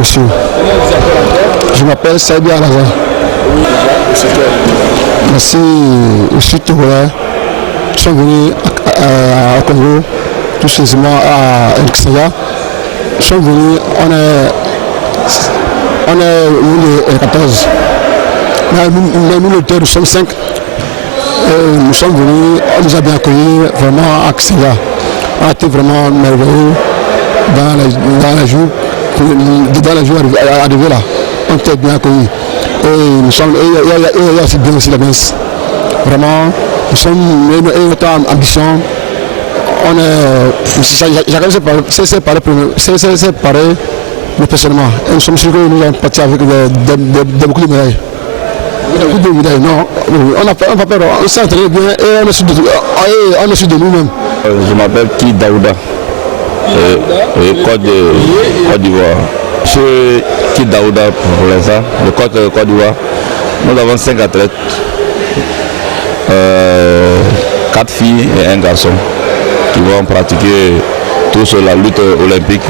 monsieur. Comment vous appelez encore? Je m'appelle Saïdi Alaza. Merci, je suis Togolais. Nous sommes venus à Congo, tout simplement à Alexandria. Nous sommes venus, on est 14. Mais nous sommes 5. Nous sommes venus, on nous a bien accueillis vraiment à Alexandria. On a été vraiment merveilleux dans la jour arrivé là. On était bien accueillis. Et nous sommes, il y a aussi bien aussi la messe. Vraiment, nous sommes notre ambition. On est, chacun s'est séparé, mais personnellement. Et nous sommes sûrs que nous allons partir avec beaucoup de médailles. Beaucoup de médailles, non. On n'a pas peur, on s'est entraîné bien et on est sûr de nous-mêmes. Je m'appelle Ki Daouda, Côte d'Ivoire. Je suis Ki Daouda pour l'instant, le Côte d'Ivoire. Nous avons 5 athlètes, 4 filles et 1 garçon qui vont pratiquer tous la lutte olympique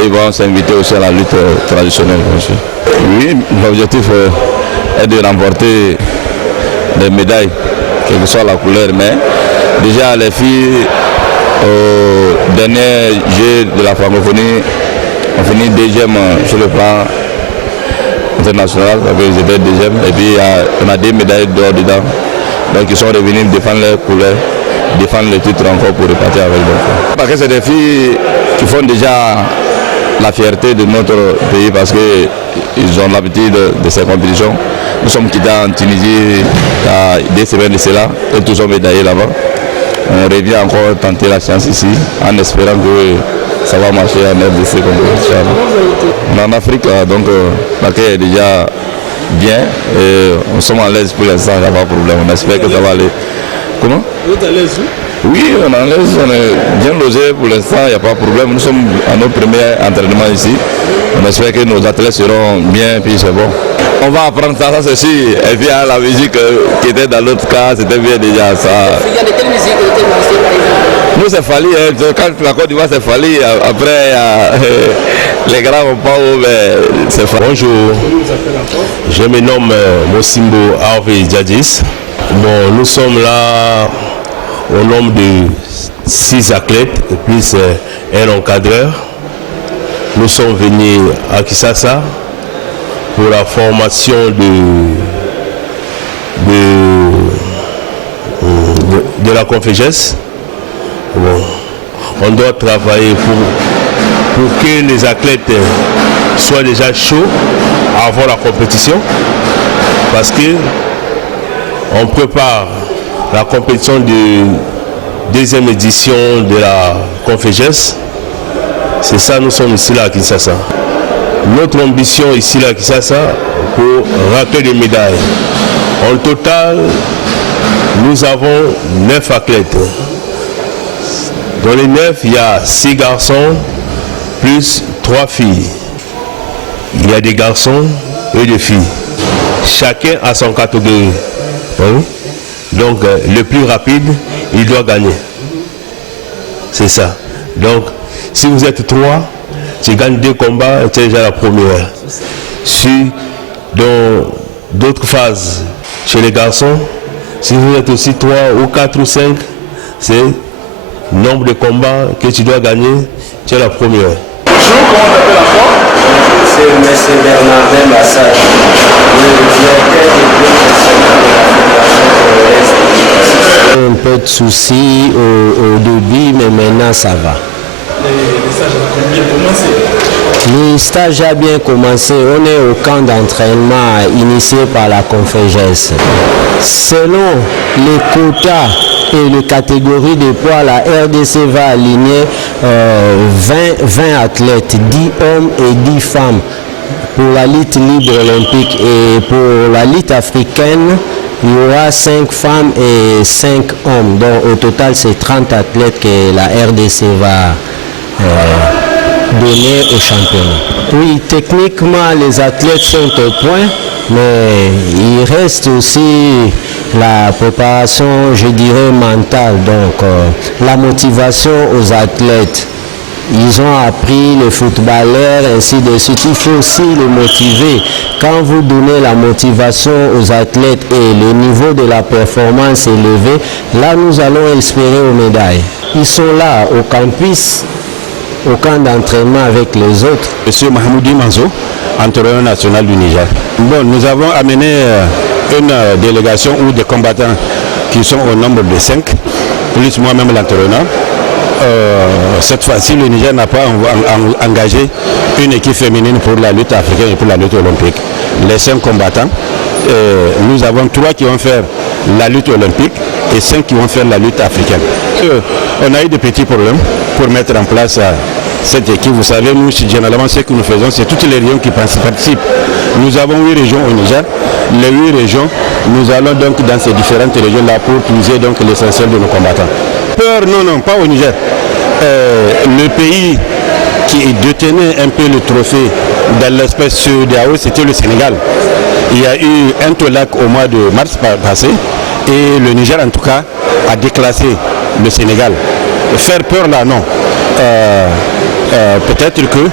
et ils vont s'inviter aussi à la lutte traditionnelle. Oui, l'objectif est de remporter des médailles, quelle que soit la couleur, mais déjà les filles au dernier jeu de la francophonie ont fini deuxième sur le plan international, ils étaient deuxième et puis on a des médailles d'or dedans. Donc ils sont revenus défendre leurs couleurs, défendre le titre encore pour repartir avec eux. Parce que c'est des filles qui font déjà la fierté de notre pays parce qu'ils ont l'habitude de ces compétitions. Nous sommes quittés en Tunisie il y a 2 semaines de cela et tous sont médaillés là-bas. On revient encore tenter la chance ici en espérant que ça va marcher en RDC comme ça. On est en Afrique, donc l'accueil est déjà bien et on sommes à l'aise pour l'instant, il n'y a pas de problème. On espère que ça va aller. Comment? Vous êtes à l'aise où? Oui, on est à l'aise, on est bien logé pour l'instant, il n'y a pas de problème. Nous sommes à notre premier entraînement ici. On espère que nos athlètes seront bien, puis c'est bon. On va apprendre ça c'est sûr. Et puis la musique qui était dans l'autre cas, c'était bien déjà ça. Il y a de quelle musique qui était lancée par exemple? Nous c'est Fali, quand la Côte d'Ivoire c'est Fali, après les grands vont pas où, mais c'est Fali. Bonjour, je me nomme Mosimbo Harvey Djadis. Bon, nous sommes là au nombre de 6 athlètes et plus un encadreur. Nous sommes venus à Kinshasa pour la formation de la Confégesse. Bon, on doit travailler pour que les athlètes soient déjà chauds avant la compétition parce que on prépare la compétition de 2e édition de la Confégesse. C'est ça, nous sommes ici là à Kinshasa. Notre ambition ici là à Kinshasa pour remplir des médailles. En total, nous avons 9 athlètes. Dans les 9, il y a 6 garçons plus 3 filles. Il y a des garçons et des filles. Chacun a son catégorie. Oui. Donc le plus rapide, il doit gagner. C'est ça. Donc si vous êtes 3, tu gagnes 2 combats et tu es déjà la première. Si dans d'autres phases, chez les garçons, si vous êtes aussi 3 ou 4 ou 5, c'est le nombre de combats que tu dois gagner, tu es la première. Bonjour, comment on appelle la fois? C'est M. Bernardin Bassage, un peu de soucis au début, mais maintenant ça va. Les stages ont bien commencé. Le stage a bien commencé. On est au camp d'entraînement initié par la Confégesse. Selon les quotas et les catégories de poids, la RDC va aligner 20 athlètes, 10 hommes et 10 femmes pour la lutte libre olympique. Et pour la lutte africaine, il y aura 5 femmes et 5 hommes. Donc au total, c'est 30 athlètes que la RDC va donner au championnat. Oui, techniquement, les athlètes sont au point, mais il reste aussi la préparation, je dirais, mentale. Donc la motivation aux athlètes. Ils ont appris les footballeurs, ainsi de suite. Il faut aussi les motiver. Quand vous donnez la motivation aux athlètes et le niveau de la performance est élevé, là nous allons espérer aux médailles. Ils sont là au campus, au camp d'entraînement avec les autres. Monsieur Mahamoudi Manzo, entraîneur national du Niger. Bon, nous avons amené une délégation ou des combattants qui sont au nombre de 5, plus moi-même l'entraîneur. Cette fois-ci, le Niger n'a pas engagé une équipe féminine pour la lutte africaine et pour la lutte olympique. Les 5 combattants, nous avons 3 qui vont faire la lutte olympique et 5 qui vont faire la lutte africaine. On a eu des petits problèmes pour mettre en place cette équipe. Vous savez, nous, généralement, ce que nous faisons, c'est toutes les régions qui participent. Nous avons 8 régions au Niger. Les 8 régions, nous allons donc dans ces différentes régions-là pour puiser donc l'essentiel de nos combattants. Peur, non, pas au Niger. Le pays qui détenait un peu le trophée dans l'espèce CEDEAO, c'était le Sénégal. Il y a eu un tolac au mois de mars passé et le Niger, en tout cas, a déclassé le Sénégal. Faire peur là, non. Peut-être que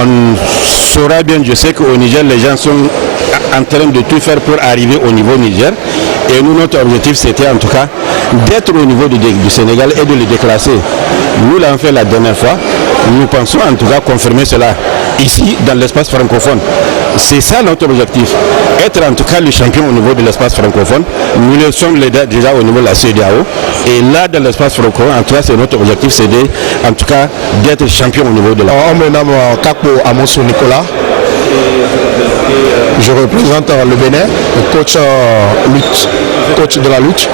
on saura bien, je sais qu'au Niger, les gens sont en train de tout faire pour arriver au niveau Niger. Et nous, notre objectif, c'était en tout cas d'être au niveau du Sénégal et de le déclasser. Nous l'avons fait la dernière fois. Nous pensons en tout cas confirmer cela ici, dans l'espace francophone. C'est ça notre objectif. Être en tout cas le champion au niveau de l'espace francophone. Nous le sommes déjà au niveau de la CEDEAO. Et là, dans l'espace francophone, en tout cas, c'est notre objectif, c'est en tout cas d'être champion au niveau de la... On me nomme Kapo Amoso Nicolas. Je représente le Bénin, le coach lutte, coach de la lutte,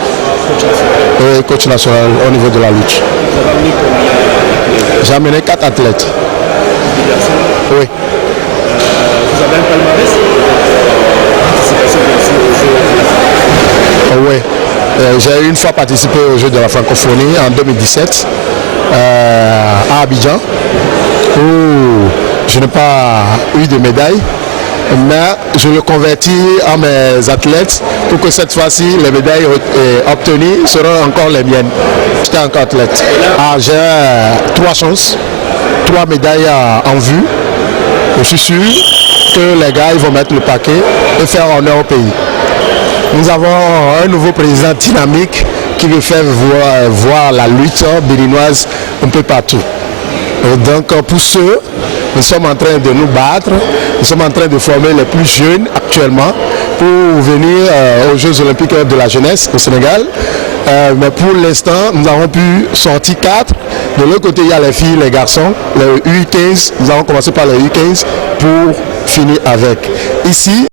et coach national au niveau de la lutte. J'ai amené 4 athlètes. Oui. Vous avez un palmarès? Oui. J'ai une fois participé aux Jeux de la francophonie en 2017 à Abidjan, où je n'ai pas eu de médaille. Mais je le convertis à mes athlètes pour que cette fois-ci, les médailles obtenues seront encore les miennes. J'étais encore athlète. J'ai 3 chances, 3 médailles en vue. Je suis sûr que les gars ils vont mettre le paquet et faire honneur au pays. Nous avons un nouveau président dynamique qui veut faire voir la lutte béninoise un peu partout. Et donc pour ceux, nous sommes en train de nous battre, nous sommes en train de former les plus jeunes actuellement pour venir aux Jeux Olympiques de la jeunesse au Sénégal. Mais pour l'instant, nous avons pu sortir 4. De l'autre côté, il y a les filles, les garçons, les U15. Nous avons commencé par les U15 pour finir avec. Ici,